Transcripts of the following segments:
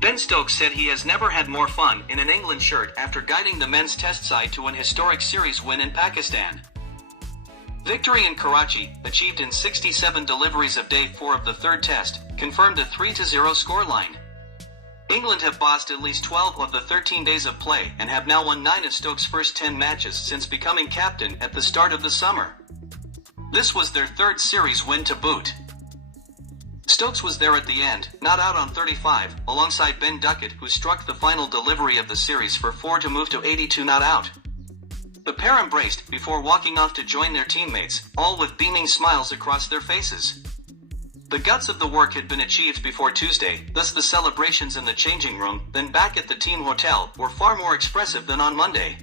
Ben Stokes said he has never had more fun in an England shirt after guiding the men's test side to an historic series win in Pakistan. Victory in Karachi, achieved in 67 deliveries of day 4 of the third test, confirmed a 3-0 scoreline. England have bossed at least 12 of the 13 days of play and have now won 9 of Stokes' first 10 matches since becoming captain at the start of the summer. This was their third series win to boot. Stokes was there at the end, not out on 35, alongside Ben Duckett, who struck the final delivery of the series for 4 to move to 82 not out. The pair embraced before walking off to join their teammates, all with beaming smiles across their faces. The guts of the work had been achieved before Tuesday, thus the celebrations in the changing room, then back at the team hotel, were far more expressive than on Monday.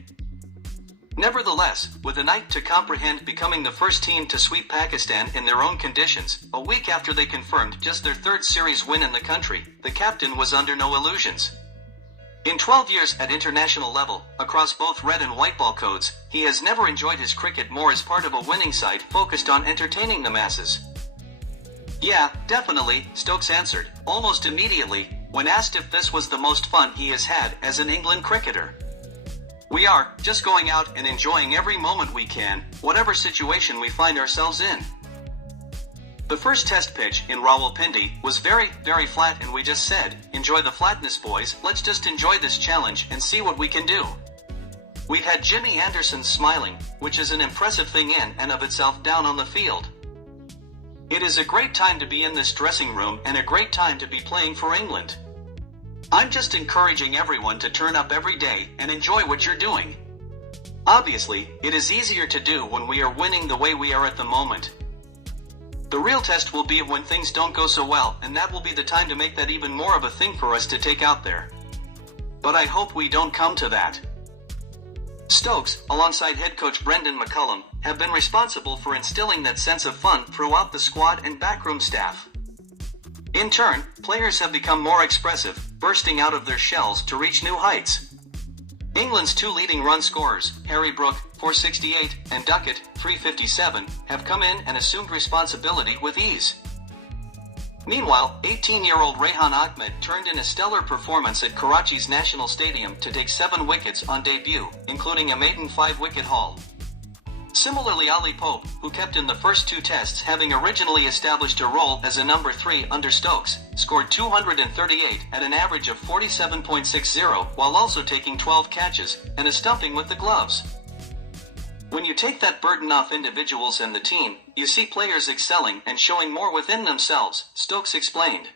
Nevertheless, with a night to comprehend becoming the first team to sweep Pakistan in their own conditions, a week after they confirmed just their third series win in the country, the captain was under no illusions. In 12 years at international level, across both red and white ball codes, he has never enjoyed his cricket more as part of a winning side focused on entertaining the masses. Yeah, definitely, Stokes answered, almost immediately, when asked if this was the most fun he has had as an England cricketer. We are just going out and enjoying every moment we can, whatever situation we find ourselves in. The first test pitch in Rawalpindi was very, very flat, and we just said, enjoy the flatness, boys, let's just enjoy this challenge and see what we can do. We've had Jimmy Anderson smiling, which is an impressive thing in and of itself down on the field. It is a great time to be in this dressing room and a great time to be playing for England. I'm just encouraging everyone to turn up every day and enjoy what you're doing. Obviously, it is easier to do when we are winning the way we are at the moment. The real test will be when things don't go so well, and that will be the time to make that even more of a thing for us to take out there. But I hope we don't come to that. Stokes, alongside head coach Brendan McCullum, have been responsible for instilling that sense of fun throughout the squad and backroom staff. In turn, players have become more expressive, bursting out of their shells to reach new heights. England's two leading run scorers, Harry Brook, 468, and Duckett, 357, have come in and assumed responsibility with ease. Meanwhile, 18-year-old Rehan Ahmed turned in a stellar performance at Karachi's National Stadium to take 7 wickets on debut, including a maiden 5-wicket haul. Similarly, Ali Pope, who kept in the first 2 tests having originally established a role as a number 3 under Stokes, scored 238 at an average of 47.60 while also taking 12 catches and a stumping with the gloves. When you take that burden off individuals and the team, you see players excelling and showing more within themselves, Stokes explained.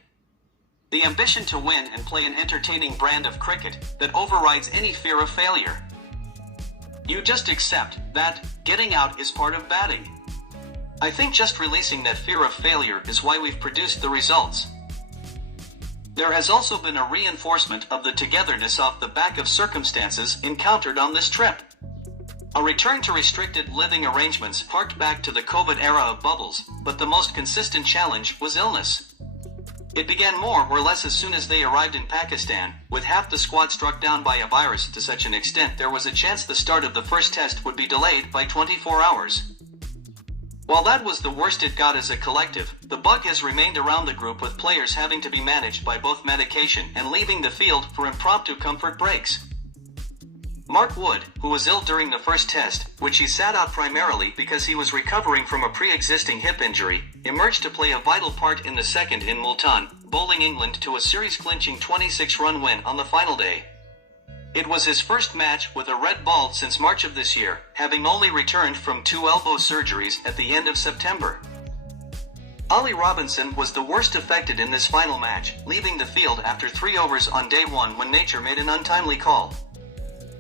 The ambition to win and play an entertaining brand of cricket that overrides any fear of failure. You just accept that getting out is part of batting. I think just releasing that fear of failure is why we've produced the results. There has also been a reinforcement of the togetherness off the back of circumstances encountered on this trip. A return to restricted living arrangements harked back to the COVID era of bubbles, but the most consistent challenge was illness. It began more or less as soon as they arrived in Pakistan, with half the squad struck down by a virus to such an extent there was a chance the start of the first test would be delayed by 24 hours. While that was the worst it got as a collective, the bug has remained around the group, with players having to be managed by both medication and leaving the field for impromptu comfort breaks. Mark Wood, who was ill during the first test, which he sat out primarily because he was recovering from a pre-existing hip injury, emerged to play a vital part in the second in Multan, bowling England to a series-clinching 26-run win on the final day. It was his first match with a red ball since March of this year, having only returned from 2 elbow surgeries at the end of September. Ollie Robinson was the worst affected in this final match, leaving the field after 3 overs on day 1 when nature made an untimely call.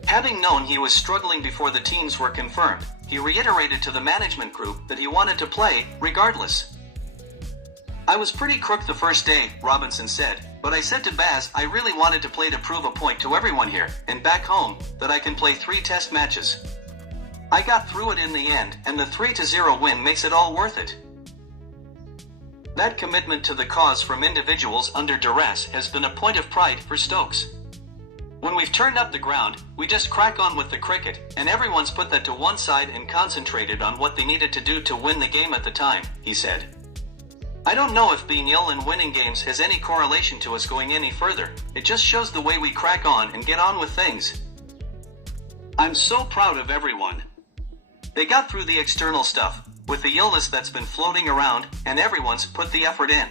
Having known he was struggling before the teams were confirmed, he reiterated to the management group that he wanted to play, regardless. I was pretty crook the first day, Robinson said, but I said to Baz I really wanted to play to prove a point to everyone here, and back home, that I can play 3 test matches. I got through it in the end, and the 3-0 win makes it all worth it. That commitment to the cause from individuals under duress has been a point of pride for Stokes. When we've turned up the ground, we just crack on with the cricket, and everyone's put that to one side and concentrated on what they needed to do to win the game at the time, he said. I don't know if being ill and winning games has any correlation to us going any further. It just shows the way we crack on and get on with things. I'm so proud of everyone. They got through the external stuff, with the illness that's been floating around, and everyone's put the effort in.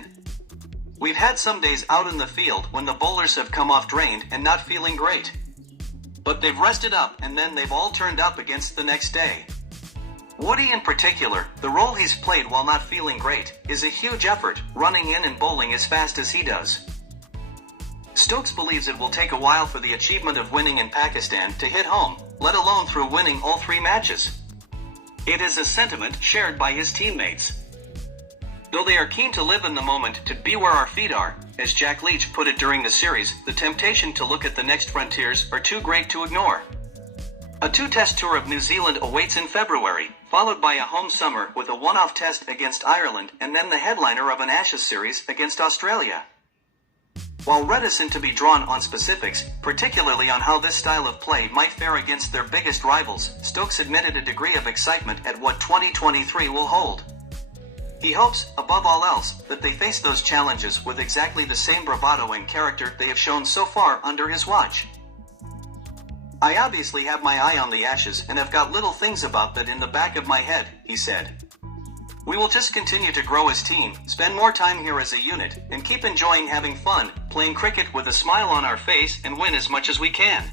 We've had some days out in the field when the bowlers have come off drained and not feeling great. But they've rested up and then they've all turned up against the next day. Woody in particular, the role he's played while not feeling great, is a huge effort, running in and bowling as fast as he does. Stokes believes it will take a while for the achievement of winning in Pakistan to hit home, let alone through winning all 3 matches. It is a sentiment shared by his teammates. Though they are keen to live in the moment, to be where our feet are, as Jack Leach put it during the series, the temptation to look at the next frontiers are too great to ignore. A 2-test tour of New Zealand awaits in February, followed by a home summer with a one-off test against Ireland and then the headliner of an Ashes series against Australia. While reticent to be drawn on specifics, particularly on how this style of play might fare against their biggest rivals, Stokes admitted a degree of excitement at what 2023 will hold. He hopes, above all else, that they face those challenges with exactly the same bravado and character they have shown so far under his watch. I obviously have my eye on the Ashes and have got little things about that in the back of my head, he said. We will just continue to grow as team, spend more time here as a unit, and keep enjoying having fun, playing cricket with a smile on our face and win as much as we can.